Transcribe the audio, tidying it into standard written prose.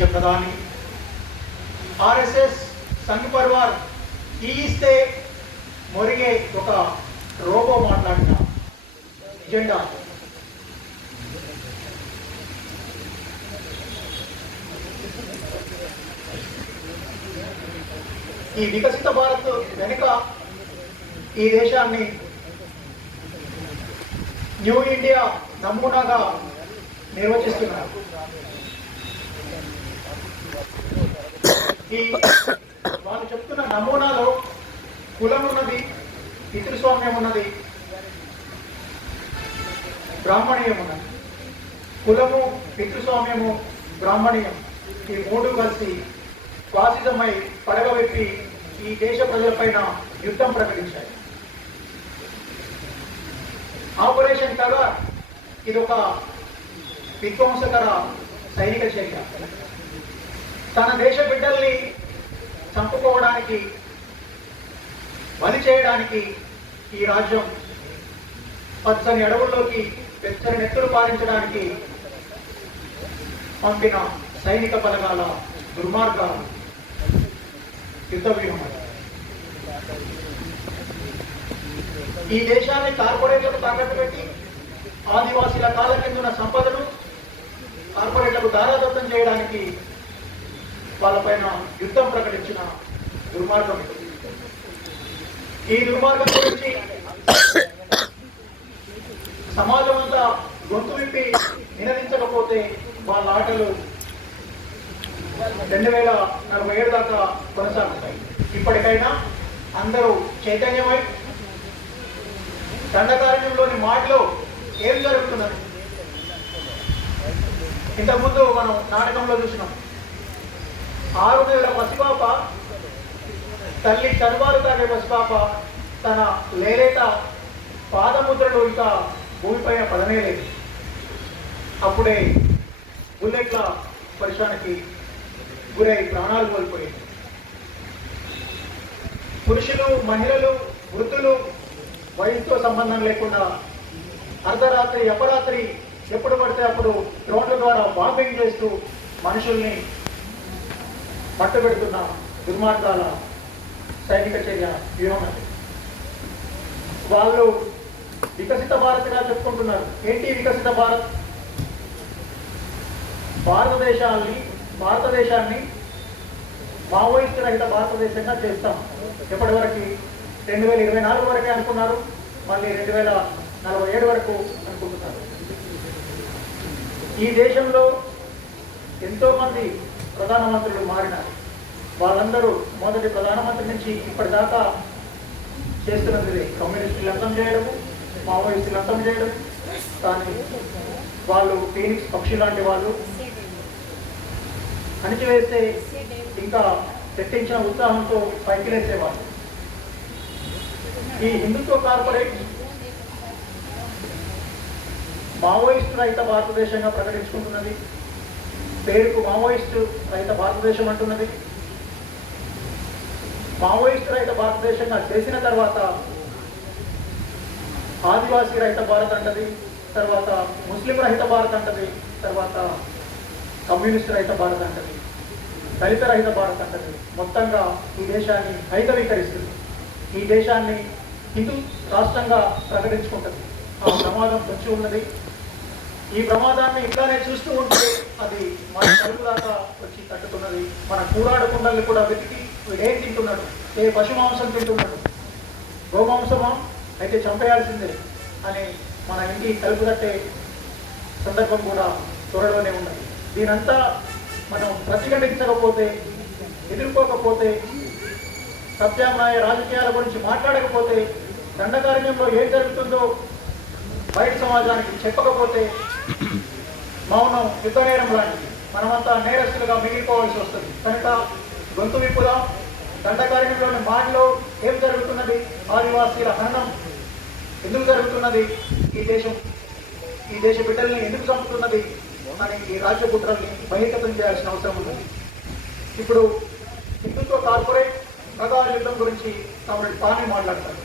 దేశ ప్రధాని, ఆర్ఎస్ఎస్, సంఘ్ పరివార్ తీయిస్తే మొరిగే ఒక రోబో మాట్లాడిన ఎజెండా. ఈ వికసిత భారత్ వెనుక ఈ దేశాన్ని న్యూ ఇండియా నమూనాగా నిర్వచిస్తున్నారు. ఈ వాళ్ళు చెప్తున్న నమూనాలో కులం ఉన్నది, పితృస్వామ్యం ఉన్నది, బ్రాహ్మణీయం ఉన్నది. కులము, పితృస్వామ్యము, బ్రాహ్మణీయం ఈ మూడు కలిసి ఫాసిజమై పడగవెప్పి ఈ దేశ ప్రజలపైన యుద్ధం ప్రకటించాయి. ఆపరేషన్ కగా ఇదొక విధ్వంసకర సైనిక చర్య. తన దేశ బిడ్డల్ని చంపుకోవడానికి, బలి చేయడానికి ఈ రాజ్యం పచ్చని అడవుల్లోకి వెచ్చని నెత్తులు పారించడానికి పంపిన సైనిక బలగాల దుర్మార్గ యుద్ధ వ్యూహం. ఈ దేశాన్ని కార్పొరేట్లకు తాకట్టు పెట్టి ఆదివాసీల కాళ్ళ కిందున్న సంపదను కార్పొరేట్లకు దారాదత్తం చేయడానికి వాళ్ళపైన యుద్ధం ప్రకటించిన దుర్మార్గం. ఈ దుర్మార్గం గురించి సమాజం అంతా గొంతు విప్పి నినదించకపోతే వాళ్ళ ఆటలు 2047 దాకా కొనసాగుతాయి. ఇప్పటికైనా అందరూ చైతన్యమై దండకారణ్యంలోని మాటలో ఏం జరుగుతున్నది. ఇంతకుముందు మనం నాటకంలో చూసినాం. 6 నెలల పసిపాప, తల్లి చనుబాలు తాగే పసిపాప తన లేలేత పాదముద్రలు ఇంకా భూమిపైన పడనేలేదు. అప్పుడే బుల్లెట్ల పరిశ్రమకి గురై ప్రాణాలు కోల్పోయాయి. పురుషులు, మహిళలు, వృద్ధులు వయసుతో సంబంధం లేకుండా అర్ధరాత్రి, అపరాత్రి ఎప్పుడు పడితే అప్పుడు డ్రోన్ల ద్వారా బాంబింగ్ చేస్తూ మనుషుల్ని పట్టుబెడుతున్న దుర్మార్గాల సైనిక చర్య వ్యూహం. వాళ్ళు వికసిత భారత్గా చెప్పుకుంటున్నారు. ఏంటి వికసిత భారత్? భారతదేశాన్ని మావోయిస్టు రహిత భారతదేశంగా చేస్తాం. ఎప్పటి వరకు? 2024 వరకే అనుకున్నారు, మళ్ళీ 2047 వరకు అనుకుంటున్నారు. ఈ దేశంలో ఎంతో మంది ప్రధానమంత్రులు మారినారు. వాళ్ళందరూ మొదటి ప్రధానమంత్రి నుంచి ఇప్పటిదాకా చేస్తున్నది కమ్యూనిస్టులు అంతం చేయడం, మావోయిస్టులు అంతం చేయడం. కానీ వాళ్ళు ఫీనిక్స్ పక్షి లాంటి వాళ్ళు అణిచివేస్తే ఇంకా పెట్టించిన ఉత్సాహంతో పైకి లేసేవాళ్ళు. ఈ హిందుత్వ కార్పొరేట్ మావోయిస్టు రహిత భారతదేశంగా ప్రకటించుకుంటున్నది. పేరుకు మావోయిస్టు రహిత భారతదేశం అంటున్నది. మావోయిస్టు రహిత భారతదేశంగా చేసిన తర్వాత ఆదివాసీ రహిత భారత్ అంటది, తర్వాత ముస్లిం రహిత భారత్ అంటది, తర్వాత కమ్యూనిస్ట్ రహిత భారత్ అంటది, దళిత రహిత భారత్ అంటది. మొత్తంగా ఈ దేశాన్ని హైతవీకరిస్తుంది. ఈ దేశాన్ని హిందూ రాష్ట్రంగా ప్రకటించుకుంటుంది. ఆ ప్రమాదం వచ్చి ఉన్నది. ఈ ప్రమాదాన్ని ఇట్లానే చూస్తూ ఉంటే అది మన కడుపు దాకా వచ్చి తట్టుతున్నది. మన కూరాడు కుండల్ని కూడా వెతికి ఏం తింటున్నాడు, ఏ పశు మాంసం తింటున్నాడు, గోమాంసమా అయితే చంపేయాల్సిందే అని మన ఇంటి తలుపు కట్టే సందర్భం కూడా త్వరలోనే ఉన్నది. దీనంతా మనం ప్రతిఘటించకపోతే, ఎదుర్కోకపోతే, ప్రత్యామ్నాయ రాజకీయాల గురించి మాట్లాడకపోతే, దండకారణ్యంలో ఏం జరుగుతుందో బయట సమాజానికి చెప్పకపోతే మౌనం యుద్ధనేరం లాంటిది. మనమంతా నేరస్తులుగా మిగిలిపోవాల్సి వస్తుంది. కనుక గొంతు విప్పుదాం. దండకారణ్యంలోని మాటలో ఏం జరుగుతున్నది, ఆదివాసీల హననం ఎందుకు జరుగుతున్నది, ఈ దేశ బిడ్డల్ని ఎందుకు చంపుతున్నది అని ఈ రాజ్య కుట్రల్ని బహిర్గతం చేయాల్సిన అవసరం ఉన్నది. ఇప్పుడు హిందుత్వ కార్పొరేట్ ప్రజా యుద్ధం గురించి తమ తానే మాట్లాడతారు.